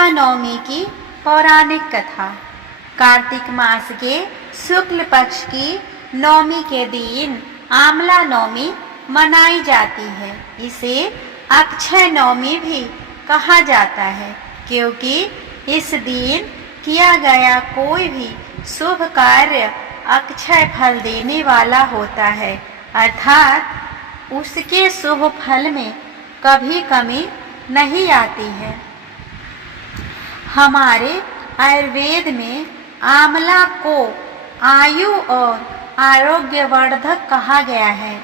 नवमी की पौराणिक कथा। कार्तिक मास के शुक्ल पक्ष की नवमी के दिन आमला नवमी मनाई जाती है। इसे अक्षय नवमी भी कहा जाता है, क्योंकि इस दिन किया गया कोई भी शुभ कार्य अक्षय फल देने वाला होता है, अर्थात उसके शुभ फल में कभी कमी नहीं आती है। हमारे आयुर्वेद में आंवला को आयु और आरोग्यवर्धक कहा गया है।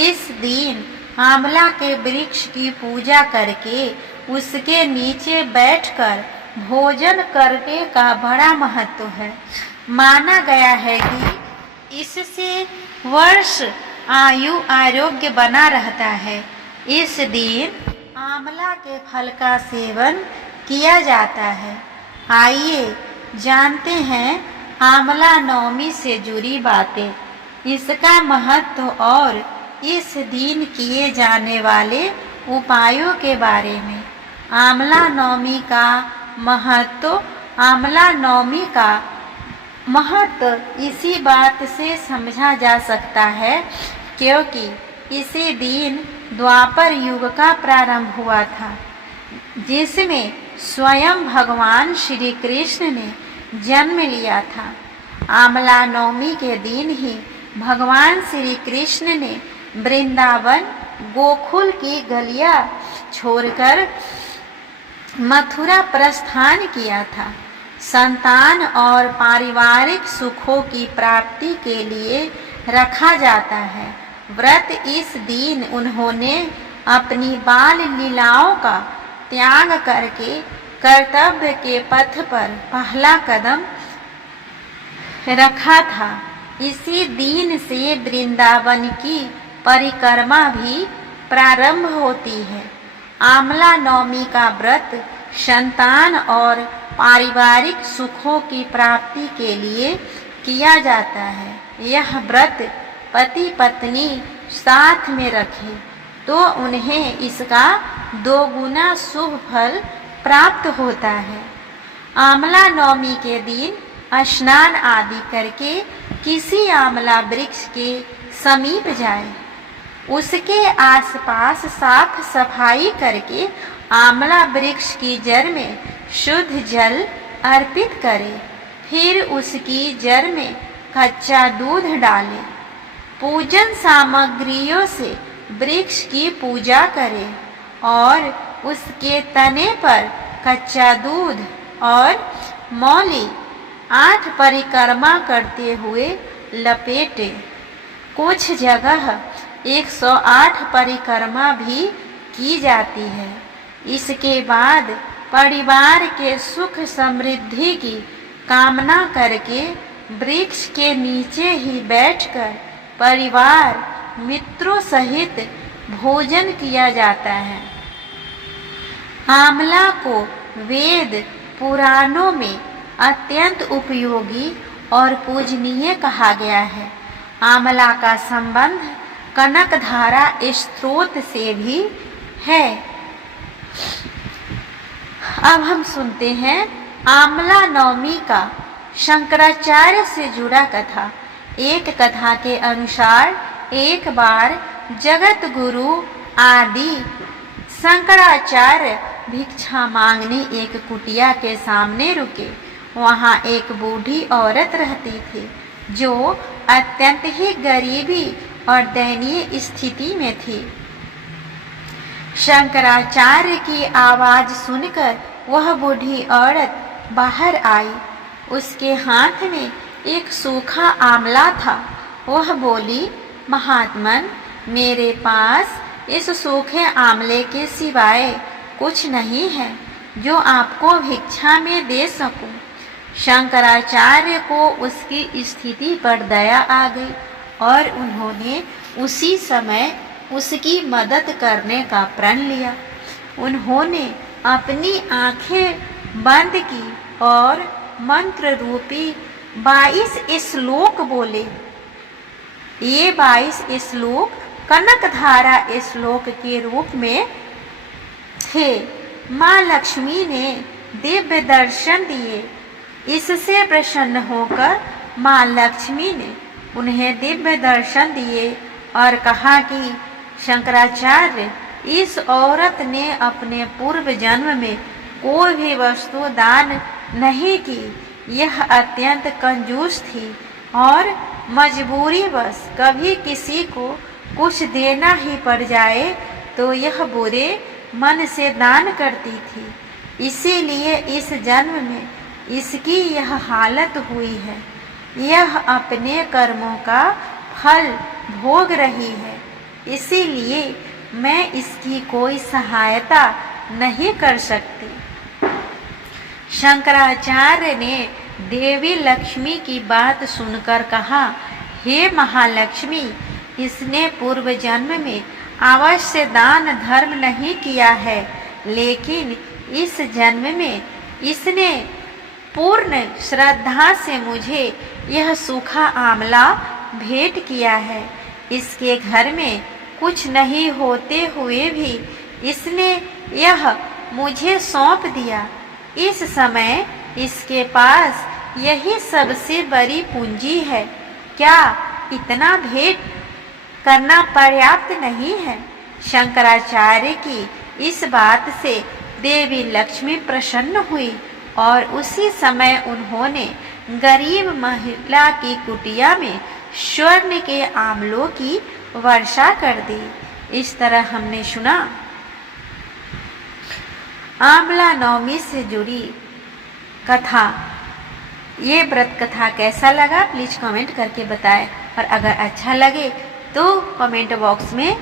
इस दिन आंवला के वृक्ष की पूजा करके उसके नीचे बैठकर भोजन करने का बड़ा महत्व है। माना गया है कि इससे वर्ष आयु आरोग्य बना रहता है। इस दिन आंवला के फल का सेवन किया जाता है। आइए जानते हैं आंवला नवमी से जुड़ी बातें, इसका महत्व और इस दिन किए जाने वाले उपायों के बारे में। आंवला नवमी का महत्व। आंवला नवमी का महत्व इसी बात से समझा जा सकता है, क्योंकि इसी दिन द्वापर युग का प्रारंभ हुआ था, जिसमें स्वयं भगवान श्री कृष्ण ने जन्म लिया था। आंवला नवमी के दिन ही भगवान श्री कृष्ण ने वृंदावन गोकुल की गलियां छोड़कर मथुरा प्रस्थान किया था। संतान और पारिवारिक सुखों की प्राप्ति के लिए रखा जाता है। व्रत इस दिन उन्होंने अपनी बाल लीलाओं का त्याग करके कर्तव्य के पथ पर पहला कदम रखा था। इसी दिन से वृंदावन की परिक्रमा भी प्रारंभ होती है। आंवला नवमी का व्रत संतान और पारिवारिक सुखों की प्राप्ति के लिए किया जाता है। यह व्रत पति पत्नी साथ में रखें तो उन्हें इसका दोगुना शुभ फल प्राप्त होता है। आंवला नवमी के दिन स्नान आदि करके किसी आंवला वृक्ष के समीप जाए, उसके आसपास साफ सफाई करके आंवला वृक्ष की जड़ में शुद्ध जल अर्पित करें। फिर उसकी जड़ में कच्चा दूध डालें। पूजन सामग्रियों से वृक्ष की पूजा करें और उसके तने पर कच्चा दूध और मौली 8 परिक्रमा करते हुए लपेटें। कुछ जगह 108 परिक्रमा भी की जाती है। इसके बाद परिवार के सुख समृद्धि की कामना करके वृक्ष के नीचे ही बैठकर परिवार मित्रों सहित भोजन किया जाता है। आंवला को वेद पुराणों में अत्यंत उपयोगी और पूजनीय कहा गया है। आंवला का संबंध कनकधारा स्रोत से भी है। अब हम सुनते हैं आंवला नवमी का शंकराचार्य से जुड़ा कथा। एक कथा के अनुसार एक बार जगत गुरु आदि शंकराचार्य भिक्षा मांगने एक कुटिया के सामने रुके। वहाँ एक बूढ़ी औरत रहती थी, जो अत्यंत ही गरीबी और दयनीय स्थिति में थी। शंकराचार्य की आवाज सुनकर वह बूढ़ी औरत बाहर आई। उसके हाथ में एक सूखा आंवला था। वह बोली, महात्मन, मेरे पास इस सूखे आंवले के सिवाय कुछ नहीं है जो आपको भिक्षा में दे सकूं। शंकराचार्य को उसकी स्थिति पर दया आ गई और उन्होंने उसी समय उसकी मदद करने का प्रण लिया। उन्होंने अपनी आंखें बंद की और मंत्र रूपी 22 श्लोक बोले। ये 22 श्लोक कनकधारा श्लोक के रूप में थे। माँ लक्ष्मी ने दिव्य दर्शन दिए। इससे प्रसन्न होकर माँ लक्ष्मी ने उन्हें दिव्य दर्शन दिए और कहा कि शंकराचार्य, इस औरत ने अपने पूर्व जन्म में कोई भी वस्तु दान नहीं की। यह अत्यंत कंजूस थी और मजबूरीवश कभी किसी को कुछ देना ही पड़ जाए तो यह बुरे मन से दान करती थी। इसीलिए इस जन्म में इसकी यह हालत हुई है। यह अपने कर्मों का फल भोग रही है, इसीलिए मैं इसकी कोई सहायता नहीं कर सकती। शंकराचार्य ने देवी लक्ष्मी की बात सुनकर कहा, हे महालक्ष्मी, इसने पूर्व जन्म में अवश्य दान धर्म नहीं किया है, लेकिन इस जन्म में इसने पूर्ण श्रद्धा से मुझे यह सूखा आंवला भेंट किया है। इसके घर में कुछ नहीं होते हुए भी इसने यह मुझे सौंप दिया। इस समय इसके पास यही सबसे बड़ी पूंजी है। क्या इतना भेंट करना पर्याप्त नहीं है? शंकराचार्य की इस बात से देवी लक्ष्मी प्रसन्न हुई और उसी समय उन्होंने गरीब महिला की कुटिया में स्वर्ण के आंवलों की वर्षा कर दी। इस तरह हमने सुना आंवला नवमी से जुड़ी कथा। ये व्रत कथा कैसा लगा प्लीज कमेंट करके बताएं, और अगर अच्छा लगे तो कमेंट बॉक्स में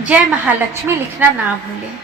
जय महालक्ष्मी लिखना ना भूलें।